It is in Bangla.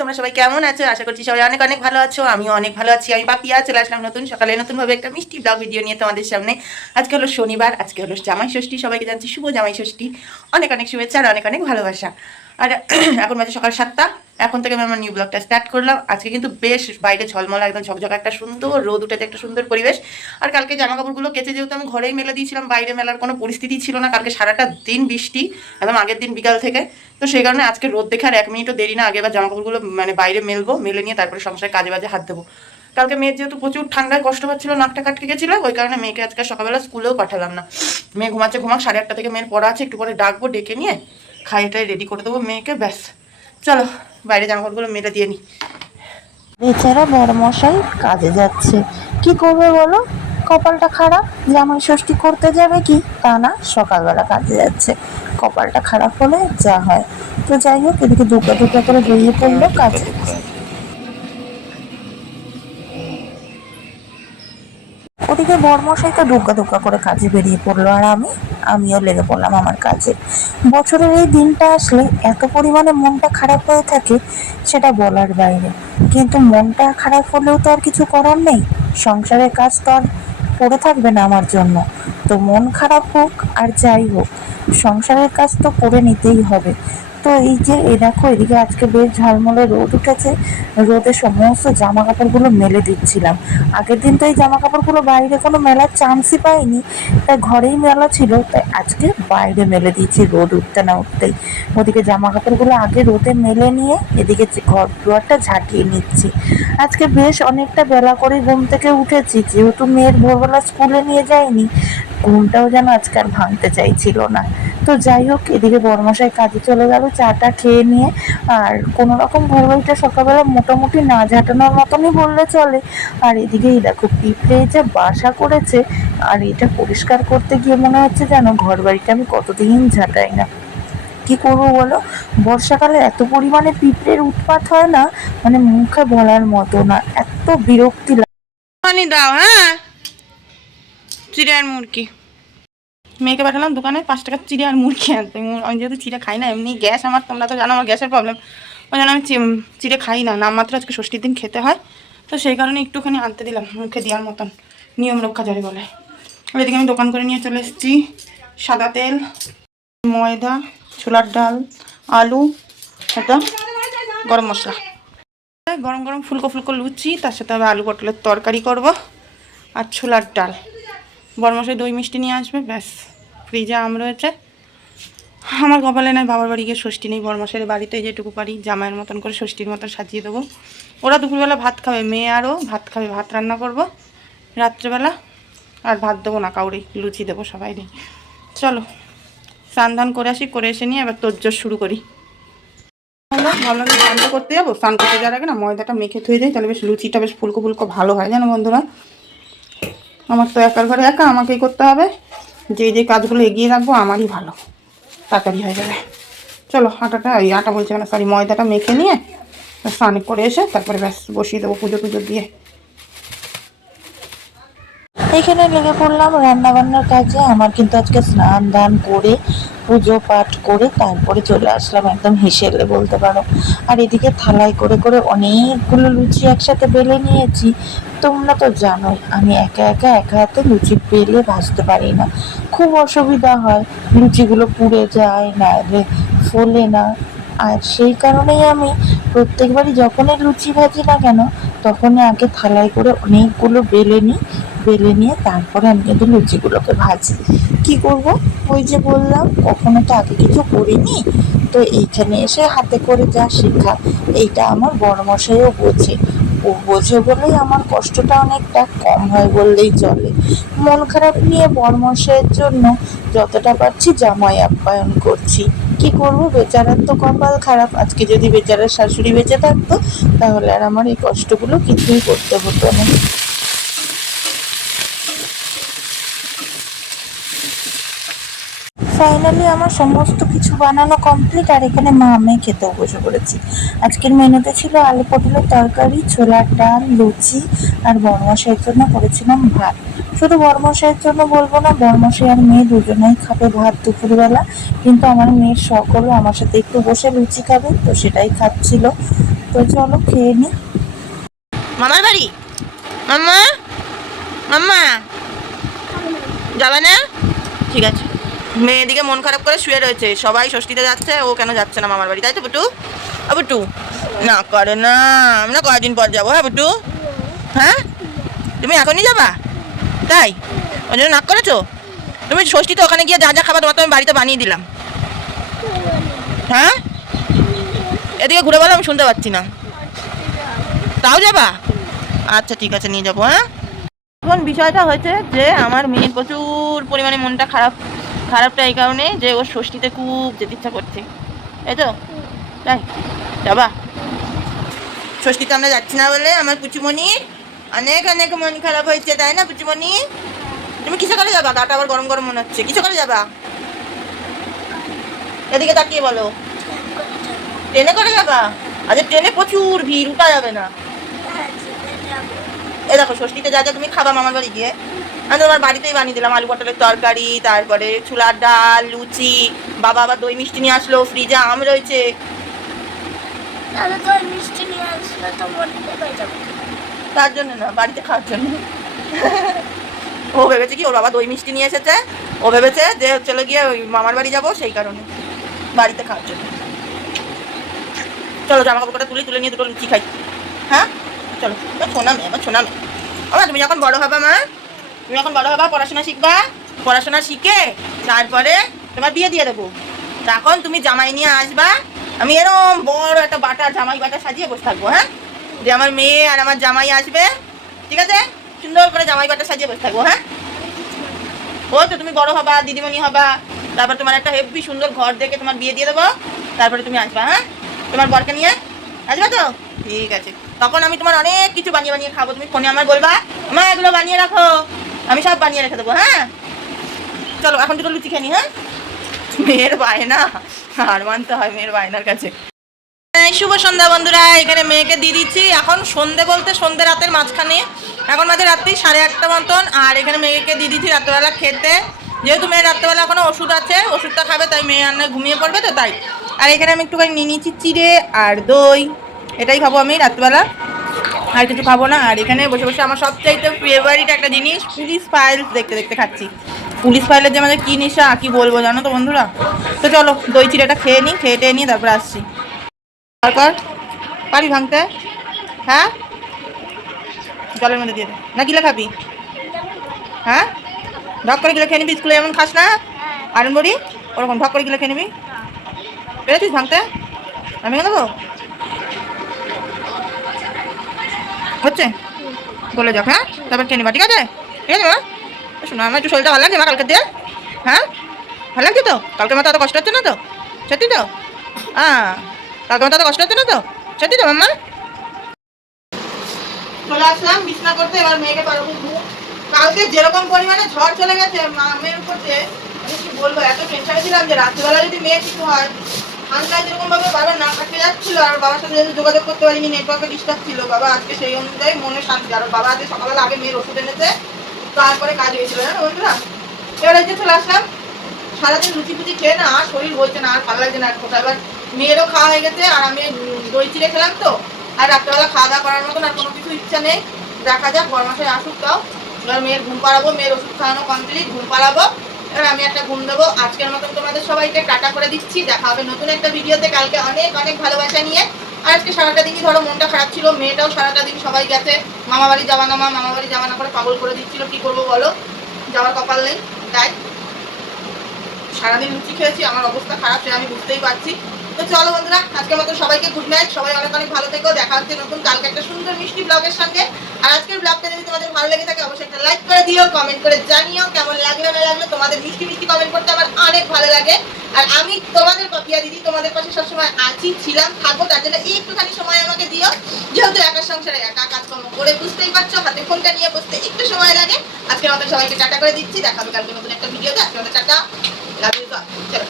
তোমরা সবাই কেমন আছো? আশা করছি সবাই অনেক অনেক ভালো আছো। আমিও অনেক ভালো আছি। আমি পাপিয়া চলে আসলাম নতুন সকালে নতুনভাবে একটা মিষ্টি ব্লগ ভিডিও নিয়ে তোমাদের সামনে। আজকে হলো শনিবার, আজকে হলো জামাই ষষ্ঠী। সবাইকে জানছি শুভ জামাই ষষ্ঠী, অনেক অনেক শুভেচ্ছা আর অনেক অনেক ভালোবাসা। আর এখন বাজে সকাল 7টা। এখন থেকে আমি আমার নিউ ব্লগটা স্টার্ট করলাম। আজকে কিন্তু বেশ বাইরে ঝলমলা একদম ঝকঝকা একটা সুন্দর রোদ উঠেছে, একটা সুন্দর পরিবেশ। আর কালকে জামা কাপড়গুলো কেচে যেহেতু আমি ঘরেই মেলে দিয়েছিলাম, বাইরে মেলার কোনো পরিস্থিতি ছিল না। কালকে সারাটা দিন বৃষ্টি, একদম আগের দিন বিকাল থেকে। তো সেই কারণে আজকে রোদ দেখে আর 1 মিনিটও দেরি না, আগে এবার জামা কাপড়গুলো মানে বাইরে মেলবো, মেলে নিয়ে তারপরে সংসারে কাজে বাজে হাত দেবো। কালকে মেয়ের যেহেতু প্রচুর ঠান্ডায় কষ্ট পাচ্ছিল, নাকটা কাটকে গেছিলো, ওই কারণে মেয়েকে আজকে সকালবেলা স্কুলেও পাঠালাম না। মেয়ে ঘুমাচ্ছে, ঘুমাক। 8:30 থেকে মেয়ের পড়া আছে, একটু পরে ডাকবো, ডেকে নিয়ে খাইটাই রেডি করে দেবো মেয়েকে, ব্যাস। চলো বাইরে জামা কাপড়গুলো মেলে দিয়ে নিই। বেচারা বড় মশাই কাজে যাচ্ছে, কি করবে বলো? কপালটা খারাপ, জামাই ষষ্ঠী করতে যাবে কি তা না, সকালবেলা কাজে যাচ্ছে। কপালটা খারাপ হলে যা হয়। তো যাই হোক, এদিকে দুটো দুটো করে বেরিয়ে পড়লো কাজে। ওদিকে বরমশাই তো দুগ্গা দুগ্গা করে কাজে বেরিয়ে পড়লো, আর আমিও লেগে পড়লাম আমার কাজে। বছরের এই দিনটা আসলে এত পরিমাণে মনটা খারাপ হয়ে থাকে, সেটা বলার বাইরে। কিন্তু মনটা খারাপ হলেও তো আর কিছু করার নেই, সংসারের কাজ তো আর পড়ে থাকবে না আমার জন্য। তো মন খারাপ হোক আর যাই হোক, সংসারের কাজ তো করে নিতেই হবে। তো এই যে দেখো, এদিকে আজকে বেশ ঝলমলে রোদ উঠেছে, রোদে সমস্ত জামা কাপড়গুলো মেলে দিচ্ছিলাম। আগের দিন তো এই জামা কাপড়গুলো বাইরে কোনো মেলার চান্সই পাইনি, তাই ঘরেই মেলা ছিল, তাই আজকে বাইরে মেলে দিয়েছি রোদ উঠতে না উঠতেই। ওদিকে জামা কাপড়গুলো আগে রোদে মেলে নিয়ে এদিকে ঘর দুয়ারটা ঝাঁটিয়ে নিচ্ছি। আজকে বেশ অনেকটা বেলা করে ঘুম থেকে উঠেছি, যেহেতু মেয়ের ভোরবেলা স্কুলে নিয়ে যায়নি, ঘুমটাও যেন আজকে আর ভাঙতে চাইছিল না। তো যাই হোক, এদিকে বড়মশাই কাজে চলে গেল চাটা খেয়ে নিয়ে। আর কোনো রকম ঘর বাড়িটা সকালবেলা মোটামুটি না ঝাঁটানোর মতনই বললে চলে। আর এদিকেই দেখো, পিঁপড়ে যা বাসা করেছে, আর এটা পরিষ্কার করতে গিয়ে মনে হচ্ছে যেন ঘর বাড়িটা আমি কতদিন ঝাঁটাই না। কি করবো বলো, বর্ষাকালে এত পরিমাণে পিঁপড়ের উৎপাত হয় না, মানে মুখে বলার মতো না, এত বিরক্তি লাগে। পানি দাও, হ্যাঁ। চিড়ে আর মুরগি মেয়েকে পাঠালাম দোকানে 5 টাকার চিড়ে আর মুরগি আনতে। আমি যেহেতু চিড়ে খাই না, এমনি গ্যাস আমার, তোমরা তো জানো আমার গ্যাসের প্রবলেম, ওই জন্য আমি চিড়ে খাই না, নামমাত্র আজকে ষষ্ঠীর দিন খেতে হয়। তো সেই কারণে একটুখানি আনতে দিলাম, মুখে দেওয়ার মতন, নিয়ম রক্ষা যারে বলে। এদিকে আমি দোকান করে নিয়ে চলে এসেছি সাদা তেল, ময়দা, ছোলার ডাল, আলু, এটা গরম মশলা, গরম গরম ফুলকো ফুলকো লুচি, তার সাথে আমি আলু পটলের তরকারি করব, আর ছোলার ডাল। বরমশাই দই মিষ্টি নিয়ে আসবে, ব্যাস। ফ্রিজে আম রয়েছে। আমার কপালে নয়, বাবার বাড়ি গিয়ে ষষ্ঠী নেই, বরমশাইয়ের বাড়িতে যেটুকু পারি জামাইয়ের মতন করে ষষ্ঠীর মতন সাজিয়ে দেবো। ওরা দুপুরবেলা ভাত খাবে, মেয়ে আরও ভাত খাবে, ভাত রান্না করব রাত্রেবেলা। আর ভাত দেবো না কাউরে, লুচি দেবো সবাই নেই। চলো স্নান ধান করে আসি, করে এসে নিয়ে এবার তোড়জোড় শুরু করি। ভাবলাম স্নান করতে যাবো, স্নান করতে যাওয়ার আগে না ময়দাটা মেখে থুয়ে যাই, তাহলে বেশ লুচিটা বেশ ফুলকো ফুলকো ভালো হয়, জানো বন্ধুরা। আমার তো একার ঘরে একা, আমাকেই করতে হবে। যে যে কাজগুলো এগিয়ে রাখবো আমারই ভালো, তাড়াতাড়ি হয়ে যাবে। চলো আটা বলছে না, সরি, ময়দাটা মেখে নিয়ে স্নান করে এসে তারপরে ব্যাস বসিয়ে দেবো পুজো টুজো দিয়ে। এখানে লেগে পড়লাম রান্না বান্নার কাজে। আমার কিন্তু আজকে স্নান দান করে পুজো পাঠ করে তারপরে চলে আসলাম, একদম হেসেলে বলতে পারো। আর এদিকে থালায় করে করে অনেকগুলো লুচি একসাথে বেলে নিয়েছি। তোমরা তো জানোই আমি একা হাতে লুচি বেলে ভাজতে পারি না, খুব অসুবিধা হয়, লুচিগুলো পুড়ে যায়, না ফোলে না। আর সেই কারণেই আমি প্রত্যেকবারই যখনই লুচি ভাজি না কেন, তখনই আগে থালায় করে অনেকগুলো বেলে নিই, বেলে নিয়ে তারপরে আমি কিন্তু লুচিগুলোকে ভাজি। কি করব, ওই যে বললাম কখনো তো আগে কিছু করিনি, তো এইখানে এসে হাতে করে যা শেখা, এইটা আমার বড়মশাইও বোঝে। ও বোঝে বলেই আমার কষ্টটা অনেকটা কম হয় বললেই চলে। মন খারাপ নিয়ে বড়মশাইয়ের জন্য যতটা পারছি জামাই আপ্যায়ন করছি। কি করব, বেচারার তো কপাল খারাপ। আজকে যদি বেচারার শাশুড়ি বেঁচে থাকতো, তাহলে আর আমার এই কষ্টগুলো কিছুই করতে হতো না। ফাইনালি আমার সমস্ত কিছু বানানো কমপ্লিট, আর এখানে মা আমি খেতেও বসে পড়েছি। আজকের মেনুতে ছিল আলু পটলের তরকারি, ছোলার ডাল, লুচি, আর বড়মশাইয়ের জন্য করেছিলাম ভাত। শুধু বড়মশাইয়ের জন্য বলবো না, বড়মশাই আর মেয়ে দুজনেই খাবে ভাত দুপুরবেলা, কিন্তু আমার মেয়ের শখ হলো আমার সাথে একটু বসে লুচি খাবে, তো সেটাই খাচ্ছিল। তো তো চলো খেয়ে নি। মামার বাড়ি? মাম্মা, মাম্মা যাবে না? ঠিক আছে। মেয়ে এদিকে মন খারাপ করে শুয়ে রয়েছে, সবাই ষষ্ঠীতে যাচ্ছে, ও কেন যাচ্ছে না মামার বাড়ি, তাই তো বুটু? বুটু না করে না, আমরা কয়দিন পর যাবো। হ্যাঁ বুটু, হ্যাঁ তুমি এখনই যাবা? তাই ওই জন্য নাক করেছো? তুমি ষষ্ঠীতে ওখানে গিয়ে যা যা খাবার তোমার তো আমি বাড়িতে বানিয়ে দিলাম। হ্যাঁ এদিকে ঘুরে বলো, আমি শুনতে পাচ্ছি না। তাও যাবা? আচ্ছা ঠিক আছে, নিয়ে যাবো। হ্যাঁ এখন বিষয়টা হয়েছে যে আমার মেয়ের প্রচুর পরিমাণে মনটা খারাপটা এই কারণে যে ওর ষষ্ঠীতে খুব যেতে ইচ্ছা করছে, তাই তো? তাই যাবা? ষষ্ঠীতে আমরা যাচ্ছি না বলে আমার পুচুমণি অনেক অনেক মন খারাপ হয়েছে, তাই না পুচুমণি? তুমি কিসে করে যাবা? গাটা আবার গরম গরম মনে হচ্ছে, কিসে করে যাবা? এদিকে তাকিয়ে বলো। ট্রেনে করে যাবা? আচ্ছা ট্রেনে প্রচুর ভিড়, উঠা যাবে না। এ দেখো ষষ্ঠীতে যা যা তুমি খাবা মামার বাড়ি গিয়ে, আমি তোমার বাড়িতেই বানিয়ে দিলাম। আলু পটলের তরকারি, তারপরে ছোলার ডাল, লুচি, বাবা আবার দই মিষ্টি নিয়ে আসলো, ফ্রিজে আম রয়েছে। তার জন্য না, বাড়িতে খাওয়ার জন্য। ও ভেবেছে কি ওর বাবা দই মিষ্টি নিয়ে এসেছে, ও ভেবেছে যে চলে গিয়ে ওই মামার বাড়ি যাবো, সেই কারণে বাড়িতে খাওয়ার জন্য। চলো জামা কাপড়টা তুলে নিয়ে দুটো লুচি খাই। হ্যাঁ চলো, ছোনা মেয়ে, আমার ছোনা মেয়ে। আমার তুমি যখন বড় হবা মা, তুমি যখন বড় হবা পড়াশোনা শিখবা, পড়াশোনা শিখে তারপরে তোমার বিয়ে দিয়ে দেবো। তখন তুমি জামাই নিয়ে আসবা, আমি এরকম বড় একটা বাটা জামাই বাটা সাজিয়ে বসে থাকবো। হ্যাঁ যে আমার মেয়ে আর আমার জামাই আসবে, ঠিক আছে? সুন্দর করে জামাই বাটা সাজিয়ে বসে থাকবো। হ্যাঁ ওই তো তুমি বড় হবা, দিদিমণি হবা, তারপর তোমার একটা হেভি সুন্দর ঘর দেখে তোমার বিয়ে দিয়ে দেবো, তারপরে তুমি আসবা। হ্যাঁ তোমার বরকে নিয়ে আসবে তো? ঠিক আছে, তখন আমি তোমার অনেক কিছু বানিয়ে বানিয়ে খাবো। তুমি ফোনে আমার বলবা মা এগুলো বানিয়ে রাখো, আমি সব বানিয়ে রেখে দেবো। হ্যাঁ চলো এখন দুটো লুচি খেয়ে নি। হ্যাঁ মেয়ের বায়না আর মানতে হয় মেয়ের বায়নার কাছে। শুভ সন্ধ্যা বন্ধুরা, এখানে মেয়েকে দিয়ে দিচ্ছি। এখন সন্ধে বলতে সন্ধে রাতের মাঝখানে, এখন মাঝে রাত্রি 8:30 মতন। আর এখানে মেয়েকে দিয়ে দিচ্ছি রাত্রেবেলা খেতে, যেহেতু মেয়ের রাত্রেবেলা এখনো ওষুধ আছে, ওষুধটা খাবে, তাই মেয়ে রান্নায় ঘুমিয়ে পড়বে তো তাই। আর এখানে আমি একটুখানি নিয়ে নিচ্ছি চিড়ে আর দই, এটাই খাবো আমি রাত্রেবেলা, আর কিছু খাবো না। আর এখানে বসে বসে আমার সবচাইতে ফেভারিট একটা জিনিস পুলিশ ফাইলস দেখতে দেখতে খাচ্ছি। পুলিশ ফাইলের যে আমাদের কী নেশা কী বলবো জানো তো বন্ধুরা। তো চলো দই চিড়েটা খেয়ে নিই, খেয়ে নিয়ে তারপরে আসছি। তারপর পারি ভাঙতে? হ্যাঁ জলের মধ্যে দিয়ে দে না, গিলে খাবি? হ্যাঁ ঢক করে গিলে খেয়ে নিবি, স্কুলে এমন খাস না আয়রন বড়ি, ওরকম ঢক করে গিলে খেয়ে নিবি। পেরেছিস ভাঙতে? আমি দেবো হচ্ছে বলে যাক। হ্যাঁ তারপর খেয়ে নিবা, ঠিক আছে? ঠিক আছে মা, শোনো আমার একটু শরীরটা ভালো লাগছে মা কালকে দিয়ে। হ্যাঁ ভালো লাগছে তো? কালকে মাথা অত কষ্ট হচ্ছে না তো? সত্যি তো? হ্যাঁ কালকে মাথা অত কষ্ট হচ্ছে না তো? সত্যি তো মাম্মা? চলে আসলাম বিছনা করতে, এবার মেয়েকে পারবো ঘুম। কালকে যেরকম পরিমাণে ঝড় চলে গেছে মেয়ের উপর, যে আমি কি বলবো, এত টেনশনে ছিলাম যে রাত্রিবেলা যদি মেয়ে কিছু হয়। ঠান্ডায় যেরকম ভাবে বাবার না কাটতে যাচ্ছিল, আর বাবার সাথে যেহেতু যোগাযোগ করতে পারিনি, নেটওয়ার্কে ডিস্টার্ব ছিল, বাবা আজকে সেই অনুযায়ী মনে শান্তি। আর বাবা আজকে সকালবেলা আগে মেয়ের ওষুধ এনেছে, তারপরে কাজ হয়েছিল না বন্ধুরা। এবার এই যে চলে আসলাম, সারাদিন লুচি ফুচি খেয়ে না আর শরীর বলছে না, আর ভালো লাগছে না কোথাও। এবার মেয়েরও খাওয়া হয়ে গেছে, আর আমি দই চিড়ে খেলাম তো, আর রাত্রেবেলা খাওয়া দাওয়া করার মতন আর কোনো কিছু ইচ্ছা নেই। দেখা যাক বরমাসায় আসুক, তাও এবার মেয়ের ঘুম পাড়াবো, মেয়ের ওষুধ খাওয়ানো কমপ্লিট, ঘুম পাড়াবো, এবার আমি একটা ঘুম দেবো। আজকের মতন তোমাদের সবাইকে টাটা করে দিচ্ছি, দেখা হবে নতুন একটা ভিডিওতে কালকে অনেক অনেক ভালোবাসা নিয়ে। আর আজকে সারাটা দিনই ধরো মনটা খারাপ ছিল, মেয়েটাও সারাটা দিন সবাই গেছে মামা বাড়ি যাওয়া না, মামা বাড়ি যাওয়া না করে পাগল করে দিচ্ছিল। কি করবো বলো, যাওয়ার কপাল নেই, তাই সারাদিন লুচি খেয়েছি, আমার অবস্থা খারাপ সে আমি বুঝতেই পারছি। তো চলো বন্ধুরা, আজকের মতো সবাইকে গুড নাইট, সবাই অনেক অনেক ভালো থেকো, দেখা হচ্ছে নতুন কালকে একটা সুন্দর মিষ্টি ব্লগের সঙ্গে। আর আজকের ব্লগটা যদি তোমাদের ভালো লেগে থাকে অবশ্যই একটা লাইক করে দিও, কমেন্ট করে জানিও কেমন লাগলো না লাগলো। তোমাদের মিষ্টি মিষ্টি কমেন্ট করতে আমার অনেক ভালো লাগে, আর আমি তোমাদের পাপিয়া দিদি তোমাদের পাশে সবসময় আছি, ছিলাম, থাকবো। তার জন্য একটুখানি সময় আমাকে দিও, যেহেতু একা সংসারে একা কাজকর্ম করে বুঝতেই পারছো হাতে ফোনটা নিয়ে বসতে একটু সময় লাগে। আজকের মতো সবাইকে টাটা করে দিচ্ছি, দেখা হবে কালকে নতুন একটা ভিডিওতে। আজকের মতো টাটা, লাভ ইউ। চলো।